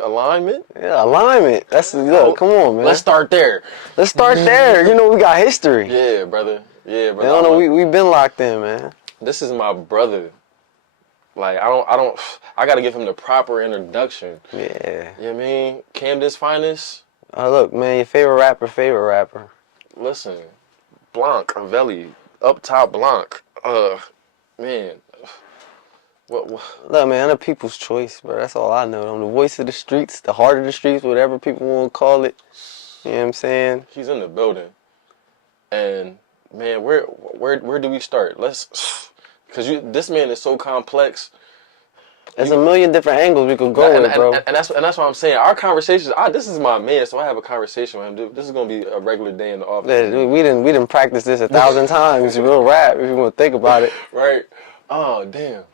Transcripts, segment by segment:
Alignment? Yeah, alignment. Look, come on, man. Let's start there. Let's start there. You know, we got history. Yeah, brother. Yeah, brother. I don't know, we been locked in, man. This is my brother. Like, I gotta give him the proper introduction. Yeah. You know what I mean? Camden's finest. Look, man, your favorite rapper. Listen, Blanc, Avelli, Uptop Blanc. Man. What? Look, man, I'm the people's choice, bro. That's all I know. I'm the voice of the streets, the heart of the streets, whatever people want to call it. You know what I'm saying? He's in the building. And, man, where do we start? Because this man is so complex. There's a million different angles we could go with, bro. And that's what I'm saying. Our conversations, this is my man, so I have a conversation with him. This is going to be a regular day in the office. Yeah, we didn't practice this 1,000 times. We'll rap if you want to think about it. Right. Oh, damn.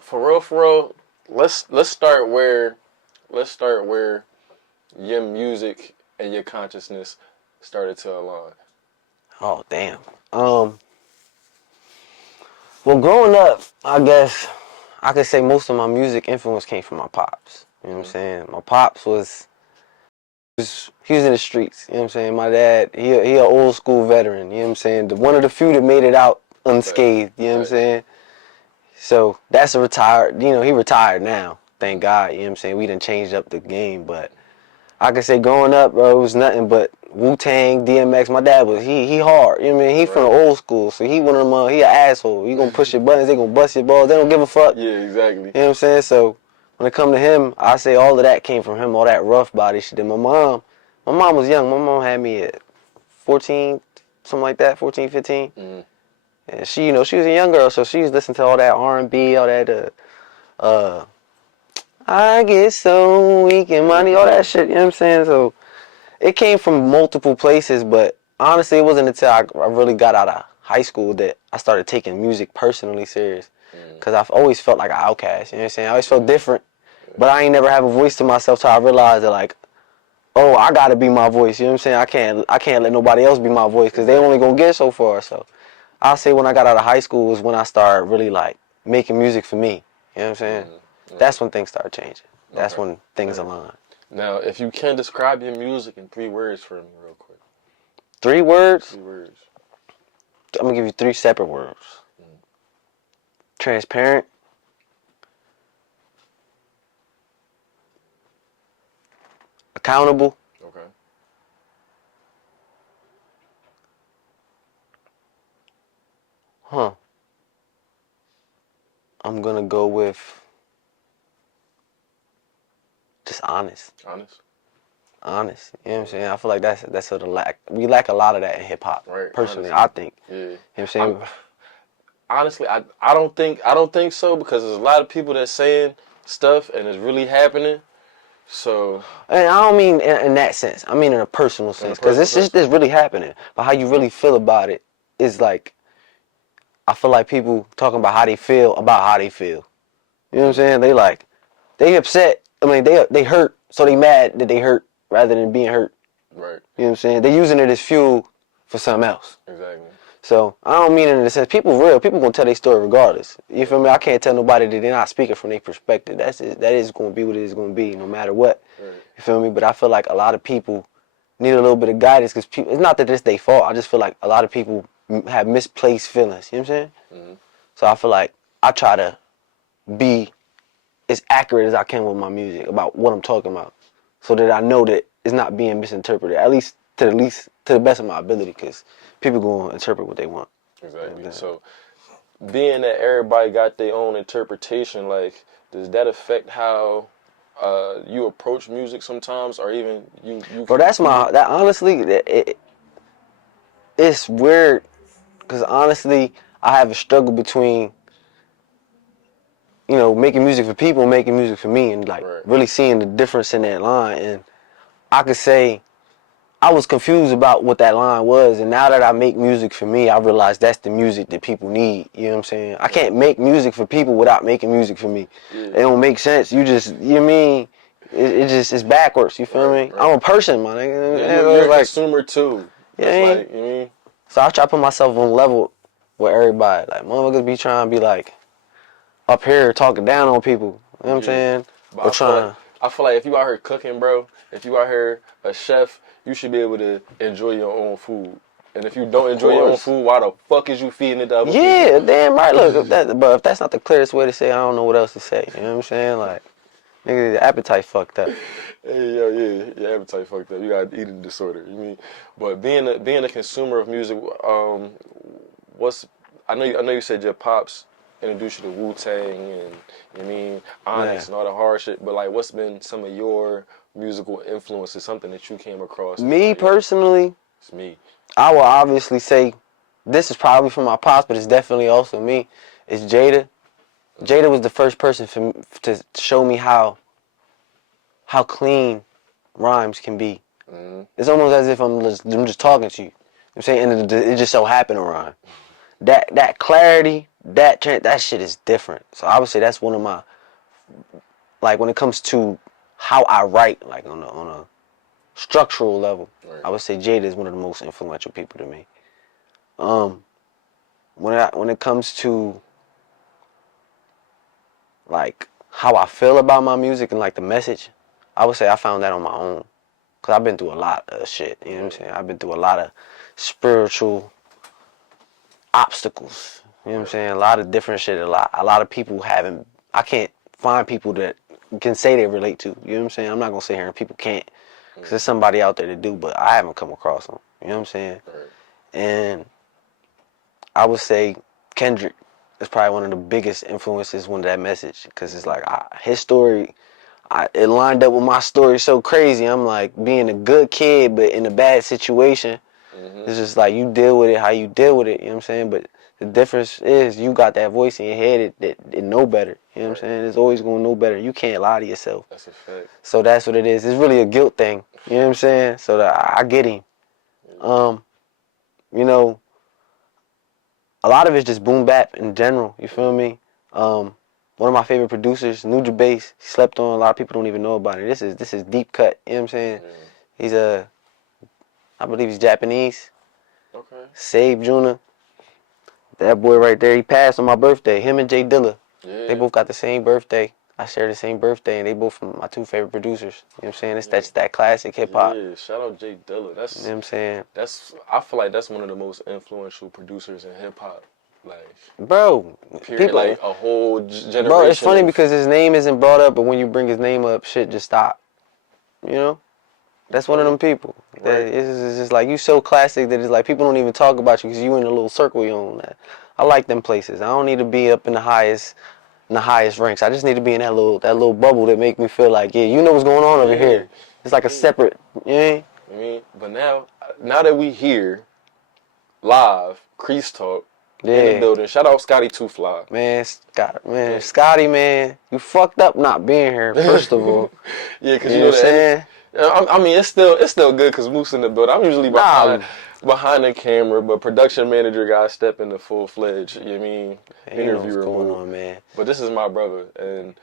For real, let's start where your music and your consciousness started to align. Oh, damn. Well, growing up, I guess I could say most of my music influence came from my pops. You know what I'm saying? My pops he was in the streets. You know what I'm saying? My dad, he an old school veteran. You know what I'm saying? One of the few that made it out unscathed. You know what I'm saying? So that's he retired now. Thank God. You know what I'm saying? We done changed up the game, but I can say growing up, bro, it was nothing but Wu-Tang, DMX. My dad he hard. You know what I mean? He from the old school, so he one of them. He an asshole. You gonna push your buttons, they gonna bust your balls. They don't give a fuck. Yeah, exactly. You know what I'm saying? So when it come to him, I say all of that came from him. All that rough body shit. And my mom was young. My mom had me at 14, something like that, 14, 15. Mm. And she, she was a young girl, so she was listening to all that R&B, all that, I get so weak and money, all that shit, you know what I'm saying? So it came from multiple places, but honestly, it wasn't until I really got out of high school that I started taking music personally serious. Because I've always felt like an outcast, you know what I'm saying? I always felt different, but I ain't never have a voice to myself till I realized that, like, oh, I gotta be my voice, you know what I'm saying? I can't let nobody else be my voice because they only gonna get so far, so. I'll say when I got out of high school was when I started really like making music for me. You know what I'm saying? Mm-hmm. That's when things started changing. That's when things aligned. Now, if you can describe your music in 3 words for me real quick. 3 words? 3 words. I'm going to give you 3 separate words. Transparent. Accountable. Okay. Huh. I'm gonna go with just honest. Honest. You know what I'm saying? I feel like that's sort of lack. We lack a lot of that in hip hop. Right. Personally, honestly. I think. Yeah. You know what I'm saying? Honestly, I don't think so, because there's a lot of people that's saying stuff and it's really happening. So, and I don't mean in that sense. I mean in a personal sense, because it's really happening. But how you really feel about it is like, I feel like people talking about how they feel about how they feel. You know what I'm saying? They upset. I mean, they hurt, so they mad that they hurt rather than being hurt. Right. You know what I'm saying? They using it as fuel for something else. Exactly. So I don't mean it in the sense people gonna tell their story regardless. You feel me? I can't tell nobody that they're not speaking from their perspective. That is gonna be what it is gonna be, no matter what. Right. You feel me? But I feel like a lot of people need a little bit of guidance, because it's not that it's their fault. I just feel like a lot of people have misplaced feelings. You know what I'm saying? Mm-hmm. So I feel like I try to be as accurate as I can with my music about what I'm talking about, so that I know that it's not being misinterpreted. At least to the best of my ability, because people gonna interpret what they want. Exactly. So, being that everybody got their own interpretation, like, does that affect how you approach music sometimes, or even you? Bro, honestly, it's weird, because honestly, I have a struggle between, making music for people and making music for me, and really seeing the difference in that line. And I could say I was confused about what that line was, and now that I make music for me, I realize that's the music that people need. You know what I'm saying? I can't make music for people without making music for me. Yeah. It don't make sense. You know what I mean? It's backwards. You feel me? Right. I'm a person, man. Yeah, you're a consumer too. Yeah. You mean? So I try to put myself on level with everybody. Like, motherfuckers be trying to be like up here talking down on people. You know what I'm saying? I feel like if you out here cooking, bro, if you out here a chef, you should be able to enjoy your own food. And if you don't enjoy your own food, why the fuck is you feeding it to other people? Yeah, damn right. Look, if that's not the clearest way to say, I don't know what else to say. You know what I'm saying? Like, nigga, the appetite fucked up. Hey, yo, yeah, your appetite fucked up. You got an eating disorder. You mean? But being a consumer of music, what's I know you said your pops introduced you to Wu-Tang and you mean Onyx and all the hard shit. But like, what's been some of your musical influences? Something that you came across? Me like, personally, it's me. I will obviously say this is probably from my pops, but it's definitely also me. It's Jada. Jada was the first person to show me how clean rhymes can be. Mm-hmm. It's almost as if I'm just talking to you. I'm saying, and it just so happened to rhyme. That clarity, that shit is different. So I would say that's one of my, like, when it comes to how I write, like on a structural level, Right. I would say Jada is one of the most influential people to me. When it comes to like how I feel about my music and like the message, I would say I found that on my own. Cause I've been through a lot of shit, you know what I'm saying? I've been through a lot of spiritual obstacles, you know what I'm saying? A lot of different shit, a lot of people I can't find people that can say they relate to, you know what I'm saying? I'm not gonna sit here and people can't, cause there's somebody out there to do, but I haven't come across them, you know what I'm saying? Right. And I would say Kendrick is probably one of the biggest influences when that message, cause it's like his story, it lined up with my story so crazy. I'm like being a good kid, but in a bad situation. Mm-hmm. It's just like you deal with it how you deal with it. You know what I'm saying? But the difference is you got that voice in your head that know better. You know what I'm saying? It's always gonna know better. You can't lie to yourself. That's a fact. So that's what it is. It's really a guilt thing. You know what I'm saying? So that I get him. You know, a lot of it's just boom bap in general. You feel me? One of my favorite producers, Nuja Bass, slept on. A lot of people don't even know about it. This is deep cut. You know what I'm saying? He's I believe he's Japanese. Okay. Save Juna. That boy right there, he passed on my birthday. Him and Jay Dilla. Yeah. They both got the same birthday. I share the same birthday, and they both from my two favorite producers. You know what I'm saying? That's that classic hip hop. Yeah, shout out Jay Dilla. You know what I'm saying? I feel like that's one of the most influential producers in hip hop. Like, bro, period. Like a whole generation. Bro, it's funny because his name isn't brought up, but when you bring his name up, shit just stop. You know? That's one of them people. That it's just like, you so classic that it's like people don't even talk about you because you in a little circle you on that. I like them places. I don't need to be up in the highest ranks. I just need to be in that little bubble that make me feel like, yeah, you know what's going on over here. It's like a separate, you know? I mean, but now that we here live, Crease Talk in the building. Shout out Scotty Too Fly. Man, Scotty, man, you fucked up not being here. First of all, yeah, because you know what I'm saying. I mean, it's still good because Moose in the building. I'm usually behind the camera, but production manager guys step into full fledged. You know what I mean, interviewer mode. Man. But this is my brother, and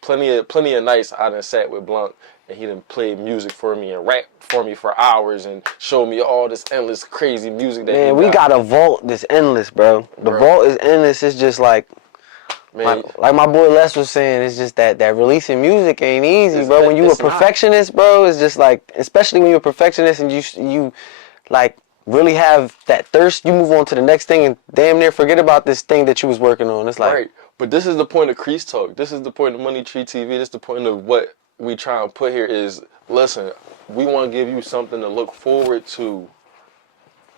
plenty of nights I done sat with Blanc, and he done played music for me and rap for me for hours and showed me all this endless crazy music that man, we got a vault that's endless, bro. The vault is endless. It's just like. Man, like my boy Les was saying, it's just that releasing music ain't easy, bro. When you a perfectionist, bro, it's just like, especially when you're a perfectionist and you like really have that thirst, you move on to the next thing and damn near forget about this thing that you was working on. It's like, right. But this is the point of Crease Talk. This is the point of Money Tree TV. This is the point of what we try and put here is, listen, we want to give you something to look forward to,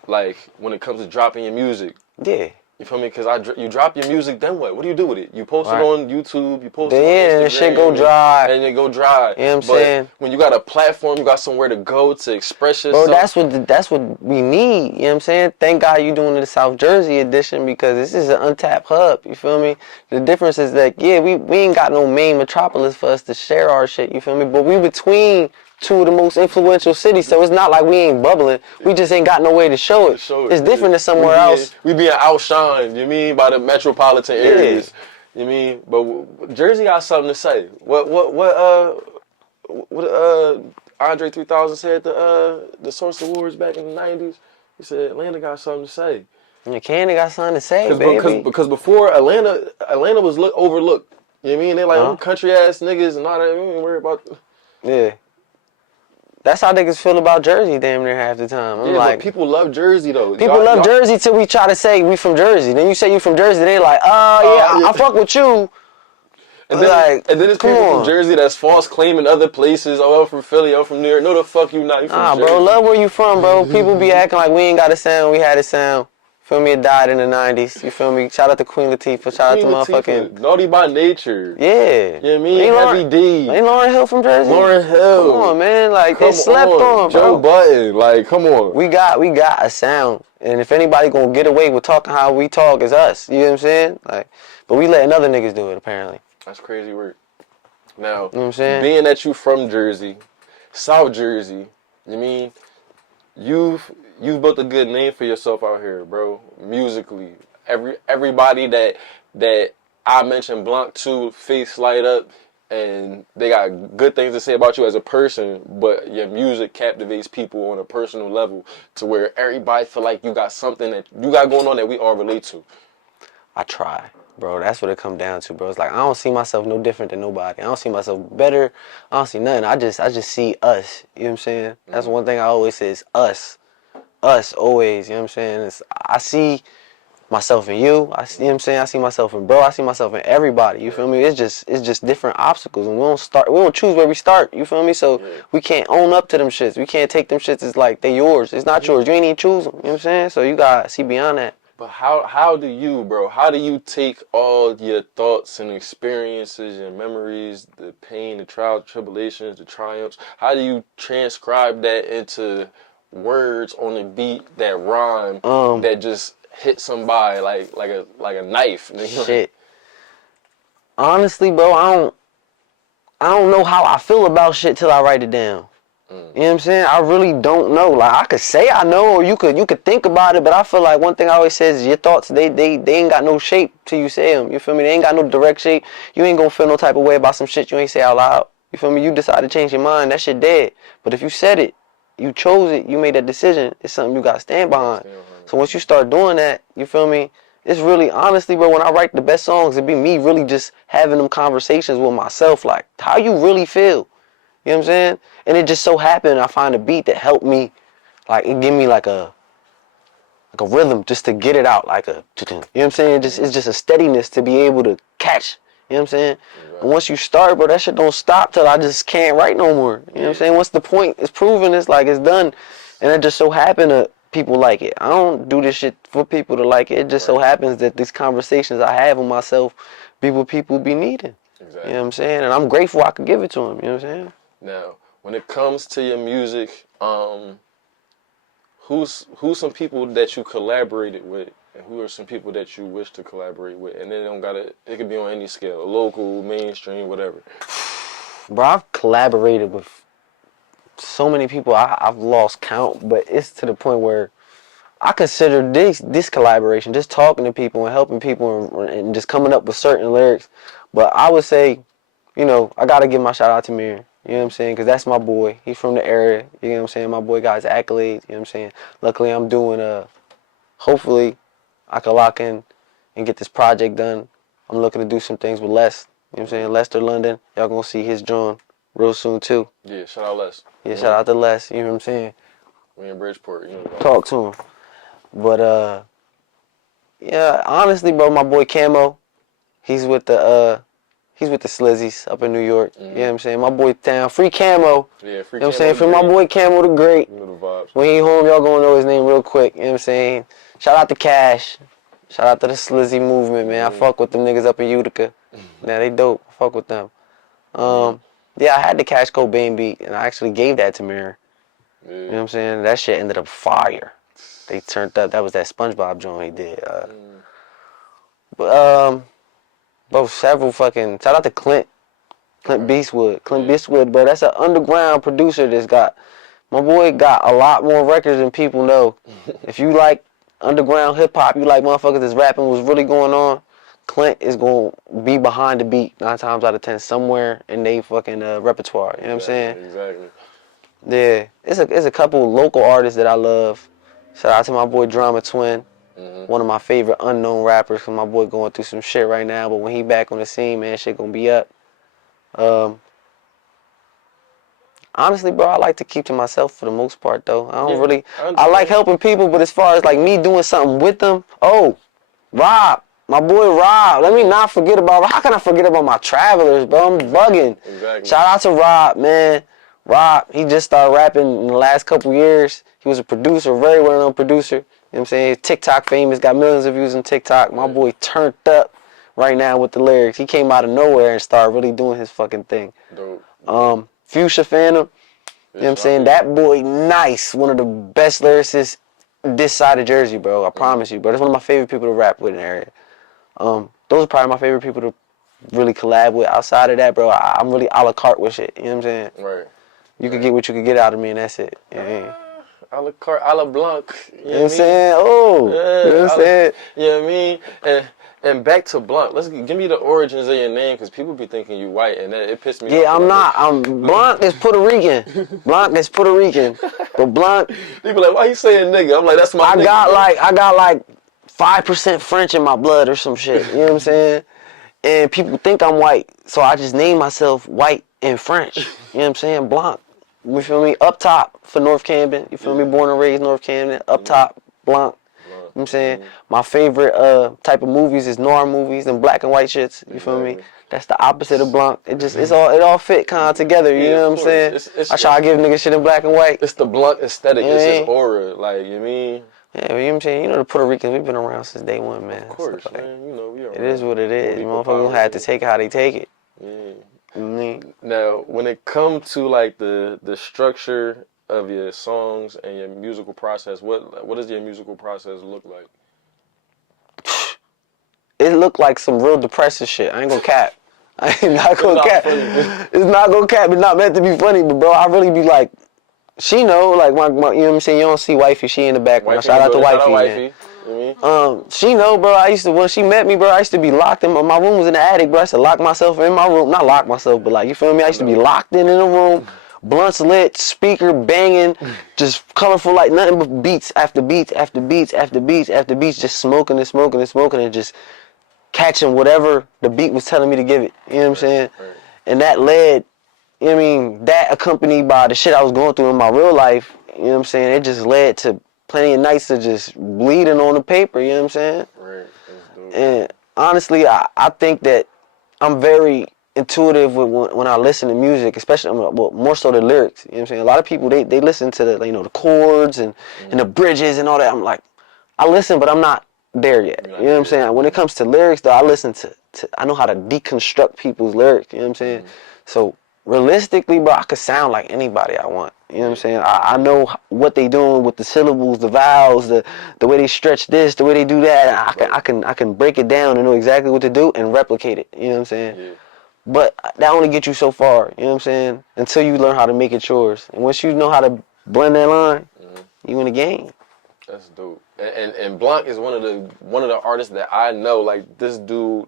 like when it comes to dropping your music. Yeah. You feel me? Because you drop your music, then what? What do you do with it? You post it on YouTube, you post it on Instagram. Shit go dry. And it go dry. You know what I'm saying? When you got a platform, you got somewhere to go to express yourself. Bro, that's what we need. You know what I'm saying? Thank God you doing the South Jersey edition because this is an untapped hub. You feel me? The difference is that, yeah, we ain't got no main metropolis for us to share our shit. You feel me? But we between two of the most influential cities, so it's not like we ain't bubbling. We just ain't got no way to show it. It's different than somewhere else. We being outshined, you mean, by the metropolitan areas. You mean, but Jersey got something to say. What Andre 3000 said the Source Awards back in the 90s? He said Atlanta got something to say. Yeah, Canada got something to say, baby. Because before Atlanta was overlooked. You know what I mean? They like, I'm country ass niggas and all that. We ain't worry about. Yeah. That's how niggas feel about Jersey damn near half the time. I'm Yeah, like, but people love Jersey though. people love Jersey till we try to say we from Jersey. Then you say you from Jersey, they like, oh yeah, yeah. I fuck with you. And Like, then there's come people from on. Jersey that's false claiming other places. Oh, I'm from Philly. I'm from New York. No, the fuck you not. You from Nah, Jersey. bro, love where you from, bro. People be acting like we ain't got a sound. We had a sound. Feel me? It died in the 90s. You feel me? Shout out to Queen Latifah. Shout out to Queen motherfucking... Latifah, naughty by nature. Yeah. You know what I mean? Heavy D. Ain't Lauryn Hill from Jersey? Lauryn Come Hill. on, man. Like, they Come slept on. on, Joe bro. Budden. Like, come on. We got a sound. And if anybody gonna get away with talking how we talk, it's us. You know what I'm saying? Like, but we letting other niggas do it, apparently. That's crazy work. Now, You know what I'm saying? being that you from Jersey, South Jersey, you mean you've built a good name for yourself out here, bro. Musically, everybody that I mentioned, Blanc too, face light up, and they got good things to say about you as a person. But your music captivates people on a personal level to where everybody feel like you got something that you got going on that we all relate to. I try, bro. That's what it come down to, bro. It's like I don't see myself no different than nobody. I don't see myself better. I don't see nothing. I just see us. You know what I'm saying? That's one thing I always say is us. Us always. You know what I'm saying? I see myself in you. I see, you know what I'm saying? I see myself in bro. I see myself in everybody. You feel me? It's just different obstacles, and we don't choose where we start. You feel me? So we can't own up to them shits. We can't take them shits as like they yours. It's not yours. You ain't even choose them. You know what I'm saying? So you gotta see beyond that. But how do you, bro? How do you take all your thoughts and experiences and memories, the pain, the trials, the tribulations, the triumphs? How do you transcribe that into words on a beat that rhyme that just hit somebody like a knife? Shit. Honestly, bro, I don't know how I feel about shit till I write it down. You know what I'm saying? I really don't know. Like I could say I know, or you could think about it, but I feel like one thing I always say is your thoughts they ain't got no shape till you say them. You feel me? They ain't got no direct shape. You ain't gonna feel no type of way about some shit you ain't say out loud. You feel me? You decide to change your mind, that shit dead. But if you said it, you chose it, you made that decision. It's something you got to stand behind. So once you start doing that, you feel me? It's really honestly, bro. When I write the best songs, it be me really just having them conversations with myself, like how you really feel. You know what I'm saying? And it just so happened I find a beat that helped me, like it give me like a rhythm just to get it out, like a, you know what I'm saying? It's just a steadiness to be able to catch. You know what I'm saying? Right. And once you start, bro, that shit don't stop till I just can't write no more. You know what I'm saying? Once the point is proven, it's like it's done, and it just so happened that people like it. I don't do this shit for people to like it. It just so happens that these conversations I have with myself be what people be needing. Exactly. You know what I'm saying? And I'm grateful I could give it to them. You know what I'm saying? Now, when it comes to your music, who's some people that you collaborated with, and who are some people that you wish to collaborate with? And then it could be on any scale, local, mainstream, whatever. Bro, I've collaborated with so many people I've lost count, but it's to the point where I consider this collaboration, just talking to people and helping people and just coming up with certain lyrics. But I would say, you know, I gotta give my shout out to Mir. You know what I'm saying? Because that's my boy. He's from the area. You know what I'm saying? My boy got his accolades. You know what I'm saying? Luckily, I'm doing hopefully, I can lock in and get this project done. I'm looking to do some things with Les. You know what I'm saying? Lester London. Y'all gonna see his drawing real soon too. Yeah, shout out Les. Yeah, shout out to Les. You know what I'm saying? We in Bridgeport. You know. Talk to him. But yeah, honestly, bro, my boy Camo, he's with the Slizzies up in New York. You know what I'm saying? My boy Town, free Camo. Yeah, free. You know what I'm saying? Free my boy Camo the Great. You know the vibes. When he home, y'all gonna know his name real quick. You know what I'm saying? Shout out to Cash. Shout out to the Slizzy movement, man. I fuck with them niggas up in Utica. Nah, they dope. I fuck with them. Yeah, I had the Cash Cobain beat, and I actually gave that to Mirror. You know what I'm saying? That shit ended up fire. They turned up. That was that SpongeBob joint he did. But several fucking shout out to Clint Beastwood. Clint Beastwood, bro. That's an underground producer that's got my boy got a lot more records than people know. If you like underground hip hop, you like motherfuckers that's rapping what's really going on, Clint is gonna be behind the beat 9 times out of 10 somewhere in they fucking repertoire. You know what I'm saying? Exactly. Yeah, it's a couple local artists that I love. Shout out to my boy Drama Twin. One of my favorite unknown rappers, cause my boy going through some shit right now. But when he back on the scene, man, shit gonna be up. Honestly, bro, I like to keep to myself for the most part, though. I don't really. I like helping people, but as far as like me doing something with them, Rob, my boy Rob. Let me not forget about. How can I forget about my travelers, bro? I'm bugging. Exactly. Shout out to Rob, man. Rob, he just started rapping in the last couple years. He was a producer, very well-known producer. You know what I'm saying? TikTok famous, got millions of views on TikTok. My boy turned up right now with the lyrics. He came out of nowhere and started really doing his fucking thing. Dope. Fuchsia Phantom. You know what I'm saying? That boy, nice. One of the best lyricists this side of Jersey, bro. I promise you, bro. That's one of my favorite people to rap with in the area. Those are probably my favorite people to really collab with. Outside of that, bro, I'm really a la carte with shit. You know what I'm saying? Right. You could get what you could get out of me, and that's it. Yeah. A la carte, a la Blanc. You know what I'm saying? Oh, you know what I'm saying? You know what I mean? And back to Blanc. Give me the origins of your name, because people be thinking you white, and it pissed me off. Yeah, I'm not. Blanc is Puerto Rican. Blanc is Puerto Rican. But Blanc. People like, why you saying nigga? I'm like, that's my nigga. I got like 5% French in my blood or some shit. You know what I'm saying? And people think I'm white, so I just name myself white and French. You know what I'm saying? Blanc. You feel me? Uptop for North Camden. You feel me? Born and raised North Camden. Uptop, Blanc. You know what I'm saying? My favorite type of movies is noir movies and black and white shits. You feel me? That's the opposite of Blanc. It all fit kind of together. You know what I'm saying? I try to give niggas shit in black and white. It's the Blanc aesthetic. It's his aura. Like, you mean? Yeah, you know what I'm saying? You know the Puerto Ricans, we've been around since day one, man. Of course, so, like, man. You know, we are. It is what it is. Motherfuckers had to take it how they take it. Yeah. Mm-hmm. Now, when it comes to like the structure of your songs and your musical process, what does your musical process look like? It looked like some real depressing shit. I ain't gonna cap. I ain't not gonna cap. It's not gonna cap. It's not meant to be funny, but bro, I really be like, she know, like my you know what I'm saying. You don't see wifey, she in the background. Shout out to wifey, man. She know, bro. When she met me, bro, I used to be locked in. My room was in the attic, bro. I used to lock myself in my room. Not lock myself, but like, you feel me? I used to be locked in a room, blunts lit, speaker banging, just colorful, like nothing but beats after beats after beats after beats after beats, just smoking and smoking and smoking and just catching whatever the beat was telling me to give it. You know what I'm saying? Right. And that led, you know what I mean, that accompanied by the shit I was going through in my real life, you know what I'm saying? It just led to plenty of nights of just bleeding on the paper, you know what I'm saying? Right. That's dope. And honestly, I think that I'm very intuitive when I listen to music, especially, well, more so the lyrics, you know what I'm saying? A lot of people, they listen to the, you know, the chords and the bridges and all that. I'm like, I listen, but I'm not there yet. You know what I'm saying? When it comes to lyrics, though, I listen to I know how to deconstruct people's lyrics, you know what I'm saying? So realistically, bro, I could sound like anybody I want. You know what I'm saying? I know what they doing with the syllables, the vowels, the way they stretch this, the way they do that. I can break it down and know exactly what to do and replicate it. You know what I'm saying? Yeah. But that only gets you so far. You know what I'm saying? Until you learn how to make it yours. And once you know how to blend that line, you in the game. That's dope. And Blanc is one of the artists that I know, like, this dude,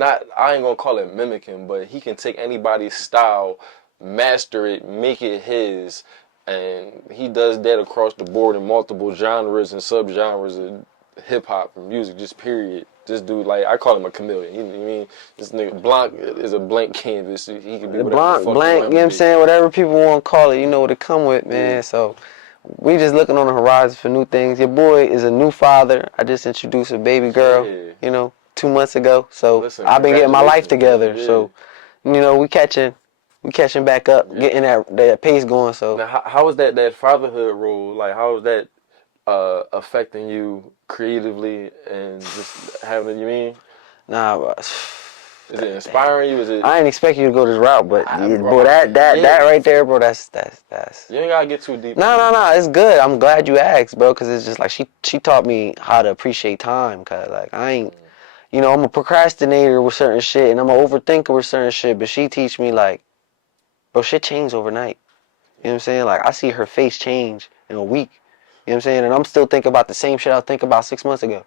I ain't gonna call it mimicking, but he can take anybody's style, master it, make it his, and he does that across the board in multiple genres and subgenres of hip hop and music, just period. This dude, like, I call him a chameleon. You know what I mean? This nigga Blanc is a blank canvas. He can be whatever Blanc, you know what I'm saying? Whatever people want to call it, you know what it come with, man. Yeah. So we just looking on the horizon for new things. Your boy is a new father. I just introduced a baby girl, you know, 2 months ago. So listen, I've been getting my life together. Yeah. So, you know, we catching back up, getting that pace going. So now, how was that fatherhood role? Like, how was that affecting you creatively and just having, you mean? Nah, bro. Is it inspiring you? Is it? I ain't expect you to go this route, but boy, that right there, bro, that's. You ain't gotta get too deep. No, it's good. I'm glad you asked, bro, because it's just like she taught me how to appreciate time, cause like I ain't, you know, I'm a procrastinator with certain shit, and I'm an overthinker with certain shit, but she teach me like, bro, shit changed overnight. You know what I'm saying? Like, I see her face change in a week. You know what I'm saying? And I'm still thinking about the same shit I was thinking about 6 months ago.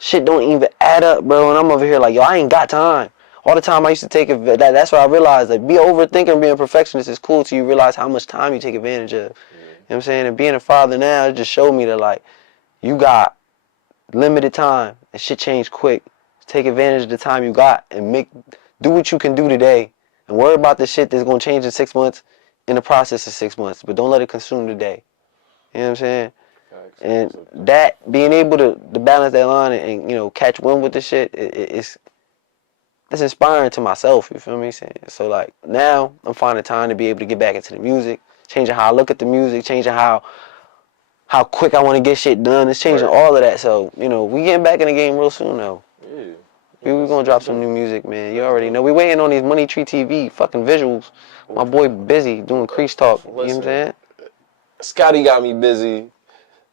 Shit don't even add up, bro. And I'm over here like, yo, I ain't got time. All the time I used to take it. That's what I realized. Like, be overthinking, being a perfectionist is cool till you realize how much time you take advantage of. You know what I'm saying? And being a father now, it just showed me that, like, you got limited time and shit change quick. Take advantage of the time you got and do what you can do today and worry about the shit that's gonna change in 6 months in the process of 6 months. But don't let it consume the day. You know what I'm saying? And that being able to balance that line and you know catch wind with the shit, it's inspiring to myself. You feel me? So like now I'm finding time to be able to get back into the music, changing how I look at the music, changing how quick I want to get shit done. It's changing all of that. So you know we getting back in the game real soon though. Yeah. We gonna drop some new music, man. You already know. We waiting on these Money Tree TV fucking visuals. My boy busy doing crease talk. You know what I'm saying? Scotty got me busy.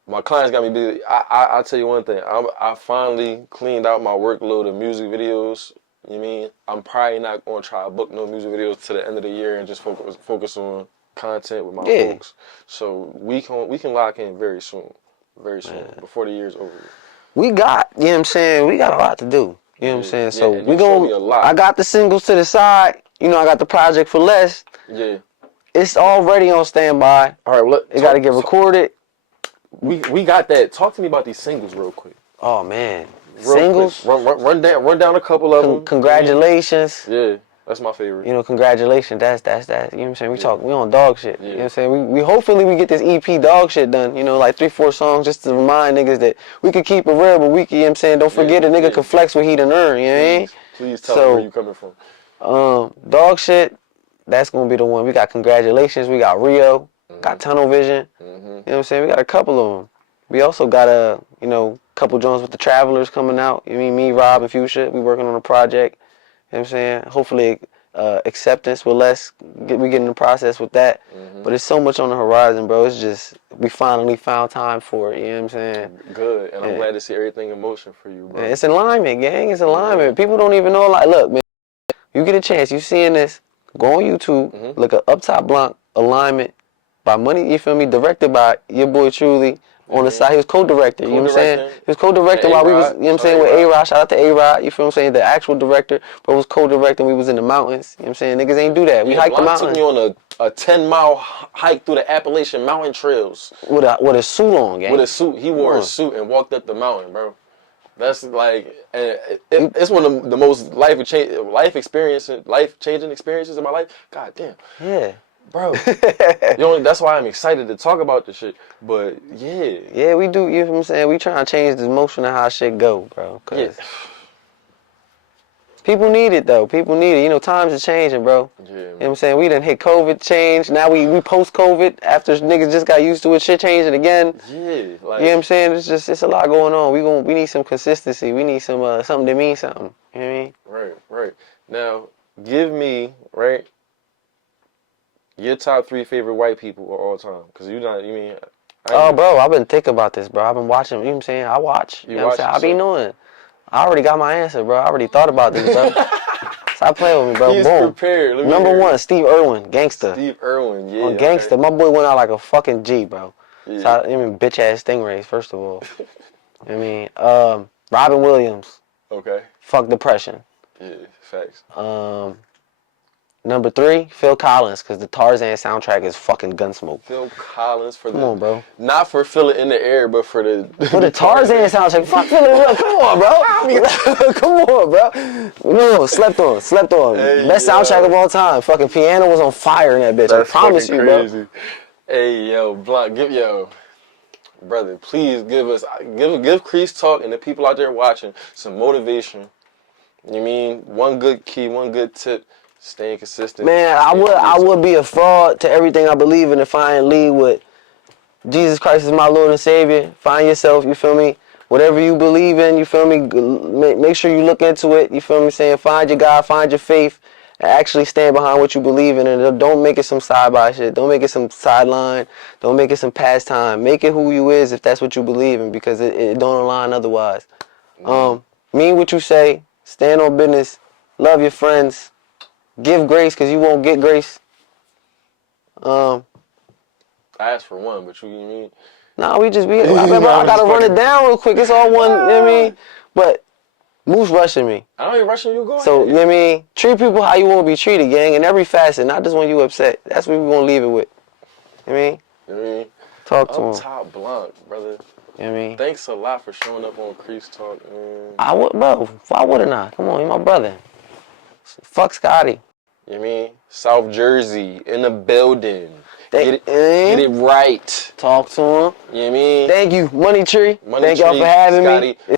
My clients got me busy. I'll tell you one thing. I finally cleaned out my workload of music videos. You know what I mean? I'm probably not going to try to book no music videos to the end of the year and just focus on content with my folks. So we can lock in very soon. Very soon. Before the year's over. We got, you know what I'm saying? We got a lot to do. You know what I'm saying? So we gonna I got the singles to the side. You know, I got the project for less. Yeah. It's already on standby. All right, it got to get recorded. We got that. Talk to me about these singles real quick. Oh man, singles. Run down a couple of them. Congratulations. Yeah, that's my favorite. You know, congratulations. That's that. You know what I'm saying? We on dog shit. You know what I'm saying? We hopefully we get this EP dog shit done. You know, like 3-4 songs just to remind niggas that we could keep it real, but we can. You know what I'm saying? Don't forget a nigga can flex what he done earned. You know what I mean? Please tell me where you coming from. Dog shit. That's gonna be the one. We got congratulations. We got Rio. Got Tunnel Vision. You know what I'm saying? We got a couple of them. We also got a couple joints with the Travelers coming out. You mean me, Rob, and Fuchsia. We working on a project. You know what I'm saying? Hopefully acceptance with less. We get in the process with that. But it's so much on the horizon, bro. It's just we finally found time for it. You know what I'm saying? Good, and I'm glad to see everything in motion for you, bro. It's alignment, gang. It's alignment. People don't even know. Like, look, man. You get a chance. You seeing this? Go on YouTube. Look at Uptop Blanc alignment. By Money, you feel me? Directed by your boy Truly. On the side, he was co-director. You know what I'm saying? He was co-director while we was, you know what I'm saying, with A-Rod. Shout out to A-Rod. You feel what I'm saying? The actual director, but was co-directing. We was in the mountains. You know what I'm saying? Niggas ain't do that. We hiked the mountain. Took me on a 10-mile hike through the Appalachian Mountain Trails. With a suit on, gang. With a suit. He wore a suit and walked up the mountain, bro. That's like, it's one of the most life-changing experiences in my life. God damn. Yeah. Bro, that's why I'm excited to talk about this shit. But yeah, we do. You know what I'm saying? We trying to change the motion of how shit go, bro. Cause people need it though. People need it. You know, times are changing, bro. Yeah, you know what I'm saying? We done hit COVID change. Now we post COVID after niggas just got used to it. Shit changing again. Yeah, like, you know what I'm saying? It's a lot going on. We need some consistency. We need some something to mean something. You know what I mean? Right. Now, give me your top 3 favorite white people of all time. Because bro, I've been thinking about this, bro. I've been watching, you know what I'm saying? I watch. You know what I'm saying? I be knowing. I already got my answer, bro. I already thought about this, bro. Stop playing with me, bro. He's Boom. prepared. Number 1, Steve Irwin, gangster. Steve Irwin, yeah. On gangster. My boy went out like a fucking G, bro. Yeah. So, bitch ass stingrays, first of all. I mean, Robin Williams. Okay. Fuck depression. Yeah, facts. Number 3, Phil Collins, because the Tarzan soundtrack is fucking Gunsmoke. Phil Collins for Come on, bro. Not for Feel It in the Air, but for the... For the Tarzan soundtrack. Fuck Phil It. Come on, bro. Come on, bro. No, slept on. Hey, Best soundtrack of all time. Fucking piano was on fire in that bitch. That's I promise you, crazy. Bro. Hey, yo, Blanc, brother, please give Crease Talk and the people out there watching some motivation. You mean one good key, one good tip. Staying consistent. Man, I would be a fraud to everything I believe in if I ain't lead with Jesus Christ is my Lord and Savior. Find yourself, you feel me? Whatever you believe in, you feel me? Make sure you look into it, you feel me? Saying find your God, find your faith, and actually stand behind what you believe in. And don't make it some side-by shit. Don't make it some sideline. Don't make it some pastime. Make it who you is if that's what you believe in, because it don't align otherwise. Mean what you say. Stand on business. Love your friends. Give grace, because you won't get grace. I asked for one, but you mean? Nah, I gotta run it down real quick. It's all one, you know what I mean? But Moose rushing me. I ain't rushing you, go ahead. So, you know what I mean? Treat people how you want to be treated, gang, in every facet, not just when you upset. That's what we're gonna leave it with. You know what I mean? You know what I mean? Talk to him. Uptop Blanc, brother. You know what I mean? Thanks a lot for showing up on Crease Talk, man. I would, bro. Why wouldn't I? Come on, you're my brother. Fuck Scotty. You know what I mean? South Jersey in the building. Get Get it right. Talk to him. You know what I mean? Thank you, Money Tree. Money Thank y'all Tree, for having Scotty. me.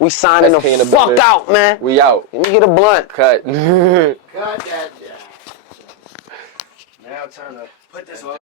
We signing the SK in the fuck building. out, man. We out. Let me get a blunt. Cut. Cut that down. Now time to put this on.